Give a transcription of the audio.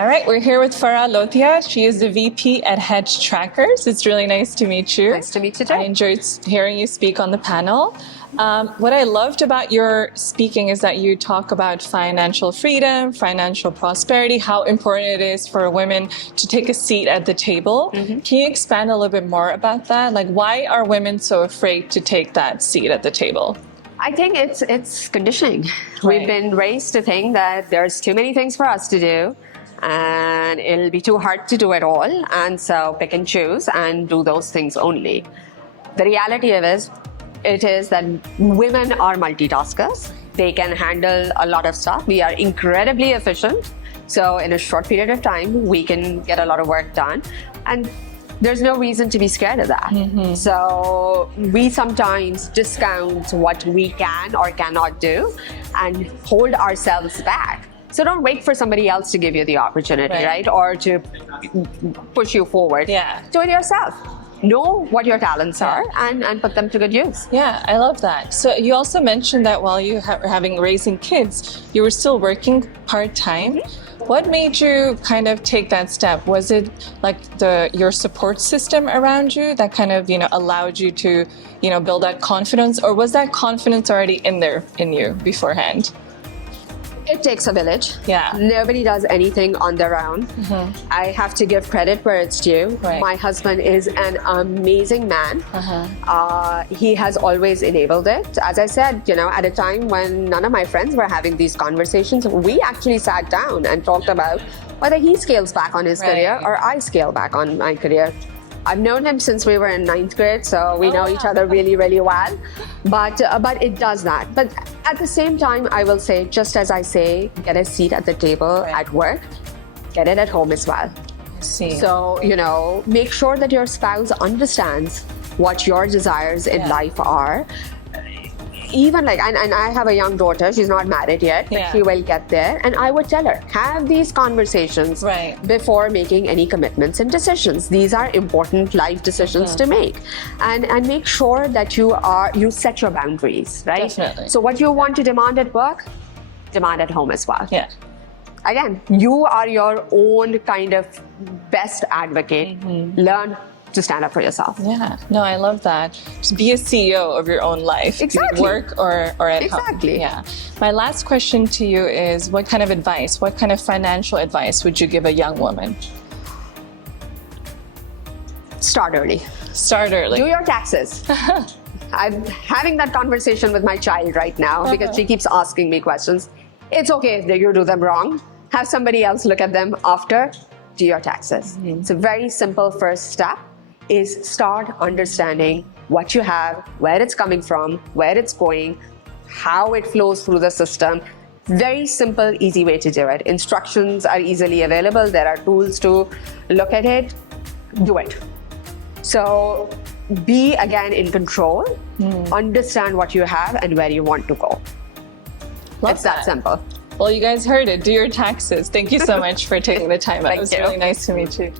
All right, we're here with Farah Lotia. She is the VP at Hedge Trackers. It's really nice to meet you. Nice to meet you too. I enjoyed hearing you speak on the panel. What I loved about your speaking is that you talk about financial freedom, financial prosperity, how important it is for women to take a seat at the table. Can you expand a little bit more about that? Like, why are women so afraid to take that seat at the table? I think it's conditioning. Right. We've been raised to think that there's too many things for us to do and it'll be too hard to do it all. And so pick and choose and do those things only. The reality of it is that women are multitaskers. They can handle a lot of stuff. We are incredibly efficient. So in a short period of time, we can get a lot of work done. And there's no reason to be scared of that. So we sometimes discount what we can or cannot do and hold ourselves back. So don't wait for somebody else to give you the opportunity, right? Or to push you forward. Yeah. Do it yourself. Know what your talents are and put them to good use. Yeah, I love that. So you also mentioned that while you were raising kids, you were still working part-time. What made you kind of take that step? Was it like your support system around you that kind of, allowed you to, build that confidence, or was that confidence already in you beforehand? It takes a village. Yeah. Nobody does anything on their own. I have to give credit where it's due. Right. My husband is an amazing man. He has always enabled it. As I said, at a time when none of my friends were having these conversations, we actually sat down and talked about whether he scales back on his career or I scale back on my career. I've known him since we were in 9th grade, so we know each other really, really well. But it does that. But at the same time, I will say, just as I say, get a seat at the table at work, get it at home as well. I see. So, make sure that your spouse understands what your desires in life are. Even and I have a young daughter, she's not married yet, but she will get there. And I would tell her, have these conversations before making any commitments and decisions. These are important life decisions to make. And make sure that you set your boundaries, right? Definitely. So what you want to demand at work, demand at home as well. Yeah. Again, you are your own kind of best advocate. Learn to stand up for yourself. Yeah, no, I love that. Just be a CEO of your own life. Exactly. Work or at home. Exactly. Yeah. My last question to you is, what kind of financial advice would you give a young woman? Start early. Start early. Do your taxes. I'm having that conversation with my child right now because she keeps asking me questions. It's okay if you do them wrong. Have somebody else look at them after. Do your taxes. It's a very simple first step. Is start understanding what you have, where it's coming from, where it's going, how it flows through the system. Very simple, easy way to do it. Instructions are easily available. There are tools to look at it. Do it. So be again in control. Understand what you have and where you want to go. It's that simple. Well, you guys heard it. Do your taxes. Thank you so much for taking the time out. It was really nice to meet you.